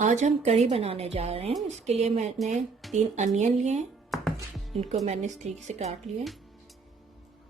आज हम कढ़ी बनाने जा रहे हैं। इसके लिए मैंने 3 अनियन लिए हैं, इनको मैंने इस तरीके से काट लिया है।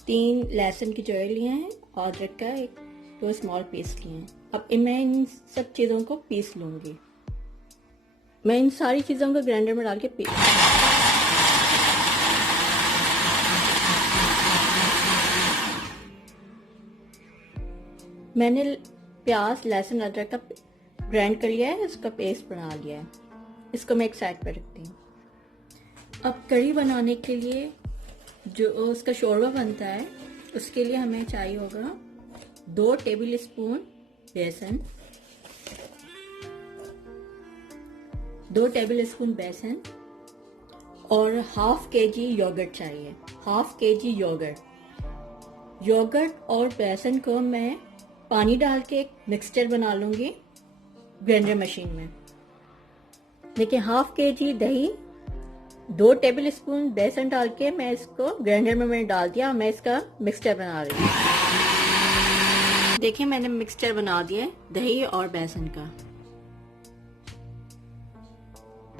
3 लहसुन की जड़ें लिए हैं और अदरक का 2 स्मॉल पीस लिए हैं। अब मैं इन सब चीज़ों को पीस लूँगी। मैं इन सारी चीज़ों को ग्राइंडर में डाल के पीस मैंने प्याज लहसुन अदरक का ग्राइंड कर लिया है, इसका पेस्ट बना लिया है। इसको मैं एक साइड पर रखती हूँ। अब कढ़ी बनाने के लिए जो उसका शोरबा बनता है, उसके लिए हमें चाहिए होगा 2 टेबल स्पून बेसन, 2 टेबल स्पून बेसन और हाफ केजी योगर्ट चाहिए। हाफ केजी योगर्ट और बेसन को मैं पानी डाल के एक मिक्सचर बना लूंगी ग्राइंडर मशीन में। देखिए, हाफ केजी दही, 2 टेबल स्पून बेसन डाल के मैं इसको ग्राइंडर में मैंने डाल दिया। मैं इसका मिक्सचर बना रही हूँ। देखिए, मैंने मिक्सचर बना दिया है दही और बेसन का।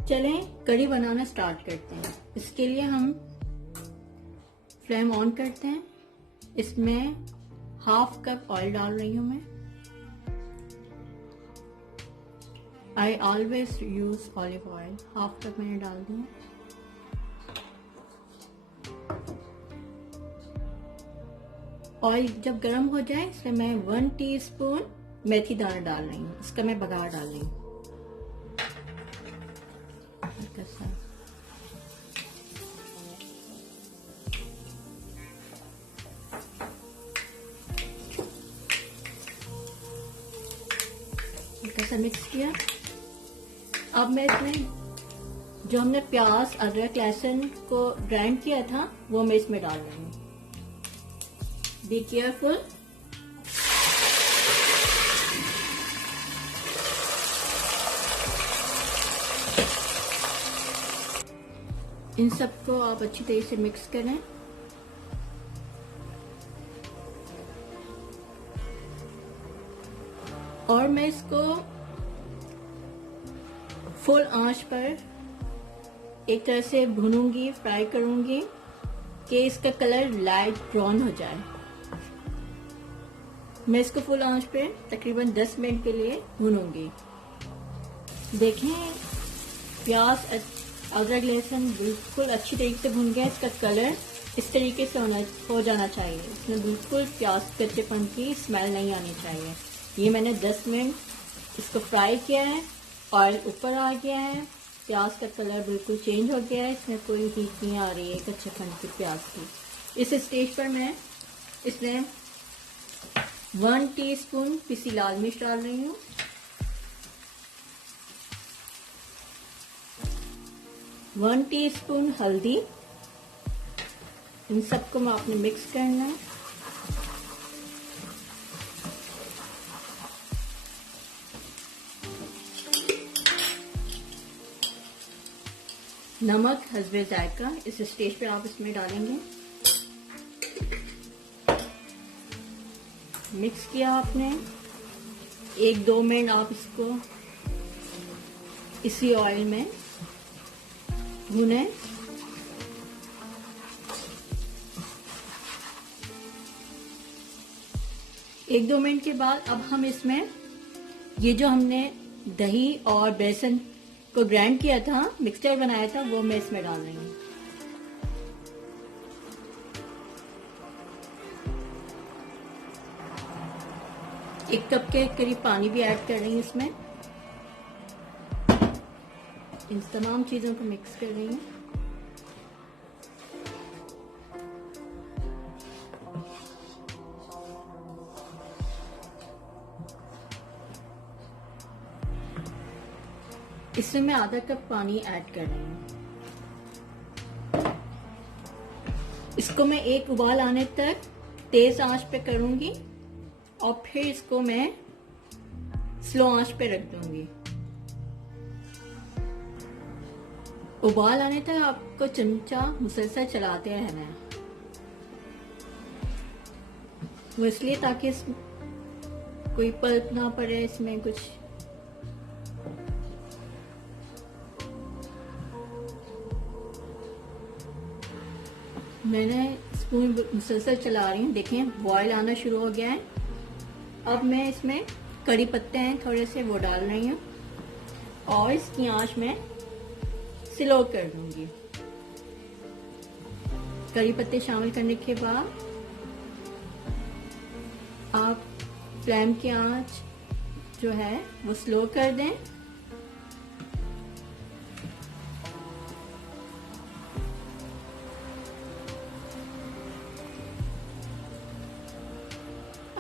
चलें कढ़ी बनाना स्टार्ट करते हैं। इसके लिए हम फ्लेम ऑन करते हैं। इसमें हाफ कप ऑयल डाल रही हूं मैं। I always use olive oil. Half cup मैंने डाल दिया। ऑयल जब गर्म हो जाए, इसमें मैं 1 टीस्पून मेथी दाना डाल रही हूँ। इसका मैं बघार डाल रही हूँ। कैसा मिक्स किया। अब मैं इसमें जो हमने प्याज अदरक लहसुन को ग्राइंड किया था वो मैं इसमें डाल रही हूँ। Be careful. इन सबको आप अच्छी तरह से मिक्स करें। और मैं इसको फुल आंच पर एक तरह से भूनूंगी, फ्राई करूंगी कि इसका कलर लाइट ब्राउन हो जाए। मैं इसको फुल आंच पे तकरीबन 10 मिनट के लिए भूनूंगी। देखें, प्याज अदरक लहसुन बिल्कुल अच्छी तरीके से भून गया। इसका कलर इस तरीके से हो जाना चाहिए। इसमें बिल्कुल प्याज कच्चेपन की स्मेल नहीं आनी चाहिए। ये मैंने 10 मिनट इसको फ्राई किया है। ऑयल ऊपर आ गया है, प्याज का कलर बिल्कुल चेंज हो गया है। इसमें कोई हीट नहीं आ रही है कच्चेपन की प्याज की। इस स्टेज पर मैं इसमें 1 टीस्पून पिसी लाल मिर्च डाल रही हूँ। 1 टीस्पून हल्दी। इन सबको मैं आपने मिक्स करना है। नमक हस्बे जायका इस स्टेज पे आप इसमें डालेंगे। मिक्स किया आपने। 1-2 मिनट आप इसको इसी ऑयल में भूने। एक 2 मिनट के बाद अब हम इसमें ये जो हमने दही और बेसन को ग्राइंड किया था, मिक्सचर बनाया था, वो मैं इसमें डाल रही हूँ। एक कप के करीब पानी भी ऐड कर रही हूँ इसमें। इन तमाम चीजों को मिक्स कर रही हूँ। इसमें मैं आधा कप पानी ऐड कर रही हूँ। इसको मैं एक उबाल आने तक तेज आंच पे करूंगी और फिर इसको मैं स्लो आंच पे रख दूंगी। उबाल आने तक आपको चमचा मुसलसल चलाते रहना है। वो इसलिए ताकि कोई पल्प ना पड़े, इसमें कुछ मैंने स्पून मुसलसल चला रही हूँ, देखें बॉयल आना शुरू हो गया है। अब मैं इसमें कड़ी पत्ते हैं थोड़े से, वो डाल रही हूँ और इसकी आंच में स्लो कर दूंगी। कड़ी पत्ते शामिल करने के बाद आप फ्लेम की आंच जो है वो स्लो कर दें।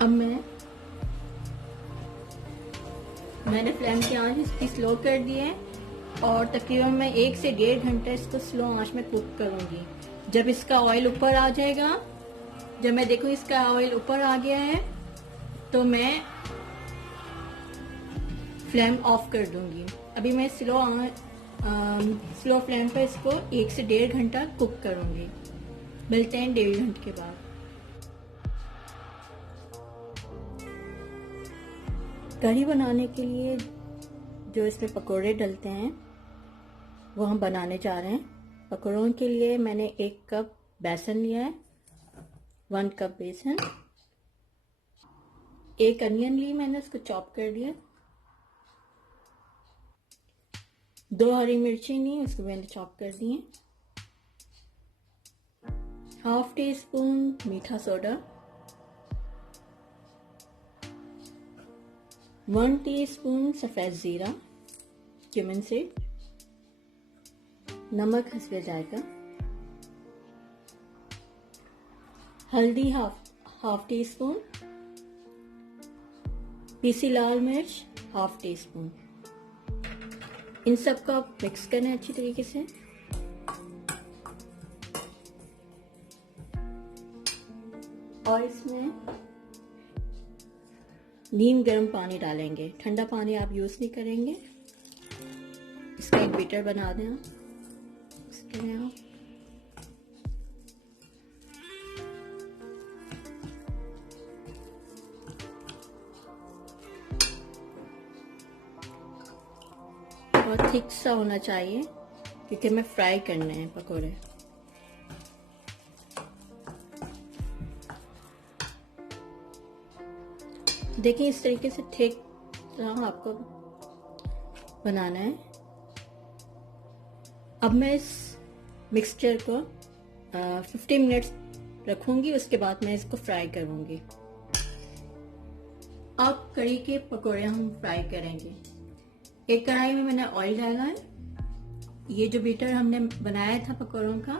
अब मैंने फ्लेम की आंच इसकी स्लो कर दी है और तकरीबन मैं 1 से 1.5 घंटे इसको स्लो आंच में कुक करूंगी। जब इसका ऑयल ऊपर आ जाएगा, जब मैं देखूँ इसका ऑयल ऊपर आ गया है, तो मैं फ्लेम ऑफ कर दूंगी। अभी मैं स्लो फ्लेम पर इसको 1 से 1.5 घंटा कुक करूंगी। मिलते हैं 1.5 घंटे के बाद। कढ़ी बनाने के लिए जो इसमें पकोड़े डलते हैं वो हम बनाने जा रहे हैं। पकोड़ों के लिए मैंने 1 कप बेसन लिया है, 1 कप बेसन। 1 अनियन ली मैंने, उसको चॉप कर दिया। 2 हरी मिर्ची ली, उसको मैंने चॉप कर दी है। 1/2 टीस्पून मीठा सोडा, 1 टीस्पून सफ़ेद ज़ीरा, क्यूमिन सीड, नमक हस्बे जायका, हल्दी हाफ टीस्पून, पीसी लाल मिर्च 1/2 टीस्पून। इन सब को आप मिक्स करें अच्छी तरीके से। और इसमें नीम गर्म पानी डालेंगे, ठंडा पानी आप यूज नहीं करेंगे। इसका एक बीटर बना दें आप। और थिक सा होना चाहिए क्योंकि हमें फ्राई करने हैं पकोड़े। देखिए इस तरीके से थिक आपको बनाना है। अब मैं इस मिक्सचर को 15 मिनट्स रखूंगी, उसके बाद मैं इसको फ्राई करूंगी। अब कढ़ी के पकोड़े हम फ्राई करेंगे। एक कढ़ाई में मैंने ऑयल डाला है। ये जो बीटर हमने बनाया था पकोड़ों का,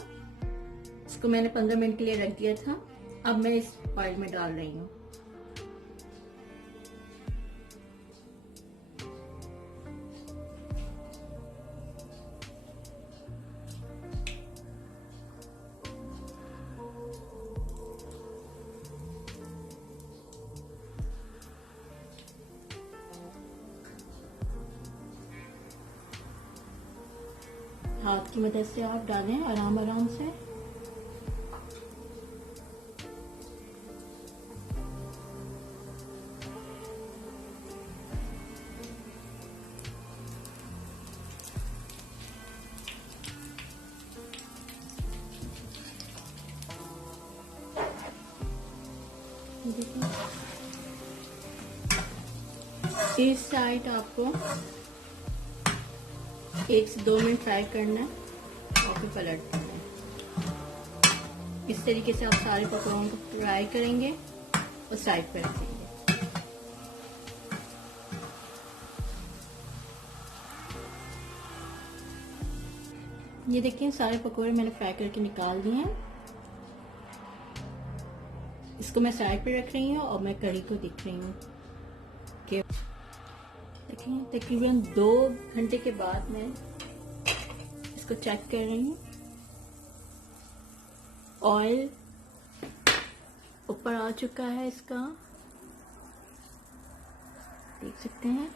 इसको मैंने 15 मिनट के लिए रख दिया था। अब मैं इस ऑयल में डाल रही हूँ। हाथ की मदद से आप डालें आराम आराम से। इस साइड आपको 1 से 2 मिनट फ्राई करना है और फिर पलट देना है। इस तरीके से आप सारे पकौड़ों को फ्राई करेंगे और साइड पर रखेंगे। ये देखिए सारे पकौड़े मैंने फ्राई करके निकाल दिए हैं। इसको मैं साइड पे रख रही हूँ और मैं कढ़ी को देख रही हूँ कि देखिए तकरीबन 2 घंटे के बाद मैं इसको चेक कर रही हूँ। ऑयल ऊपर आ चुका है इसका, देख सकते हैं।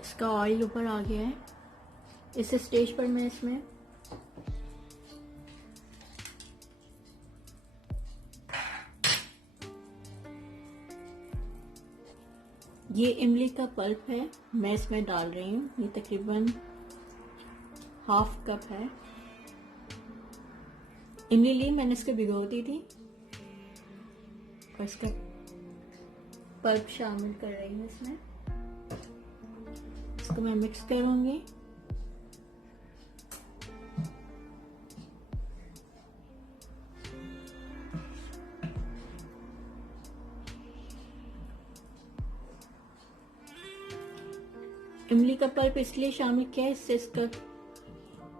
इसका ऑयल ऊपर आ गया है। इस स्टेज पर मैं इसमें ये इमली का पल्प है, मैं इसमें डाल रही हूँ। ये तकरीबन हाफ कप है। इमली ली मैंने, इसको भिगो दी थी और इसका पल्प शामिल कर रही हूँ इसमें। इसको मैं मिक्स करूंगी। इमली का पल्प इसलिए शामिल किया है, इससे इसका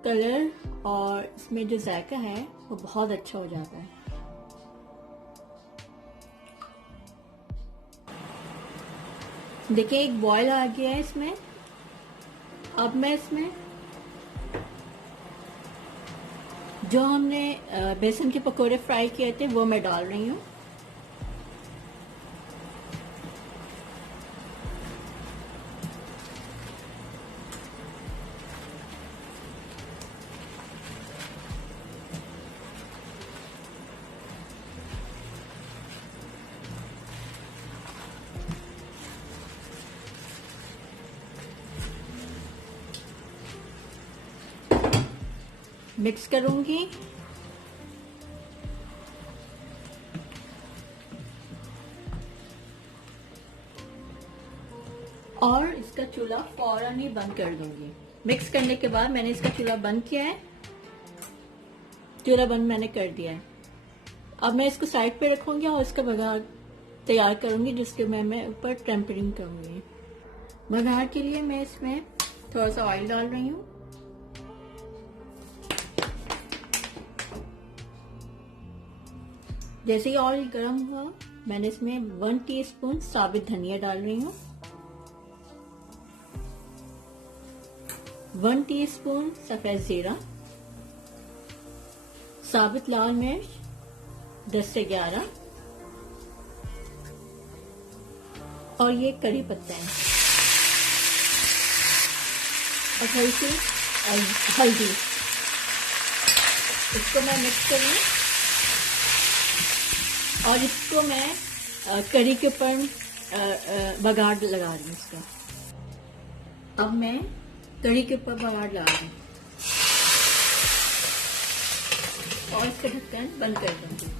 कलर और इसमें जो जायका है वो बहुत अच्छा हो जाता है। देखिए एक बॉयल आ गया है इसमें। अब मैं इसमें जो हमने बेसन के पकोड़े फ्राई किए थे वो मैं डाल रही हूँ। मिक्स करूंगी। और इसका चूल्हा फौरन ही बंद कर दूंगी। मिक्स करने के बाद मैंने इसका चूल्हा बंद किया है। चूल्हा बंद मैंने कर दिया है। अब मैं इसको साइड पे रखूंगी और इसका बघार तैयार करूंगी, जिसके मैं ऊपर टेम्परिंग करूंगी। बघार के लिए मैं इसमें थोड़ा सा ऑयल डाल रही हूँ। जैसे ही ऑयल गर्म हुआ, मैंने इसमें 1 टीस्पून साबित धनिया डाल रही हूँ, 1 टीस्पून सफेद जीरा, साबित लाल मिर्च 10 से 11 और ये करी पत्ता है और थोड़ी सी हल्दी। इसको मैं मिक्स करूँ और इसको मैं करी के ऊपर बघार लगा रही हूँ इसका। अब मैं करी के ऊपर बघार लगा रही हूँ और इसका ढक्कन बंद कर दूंगी।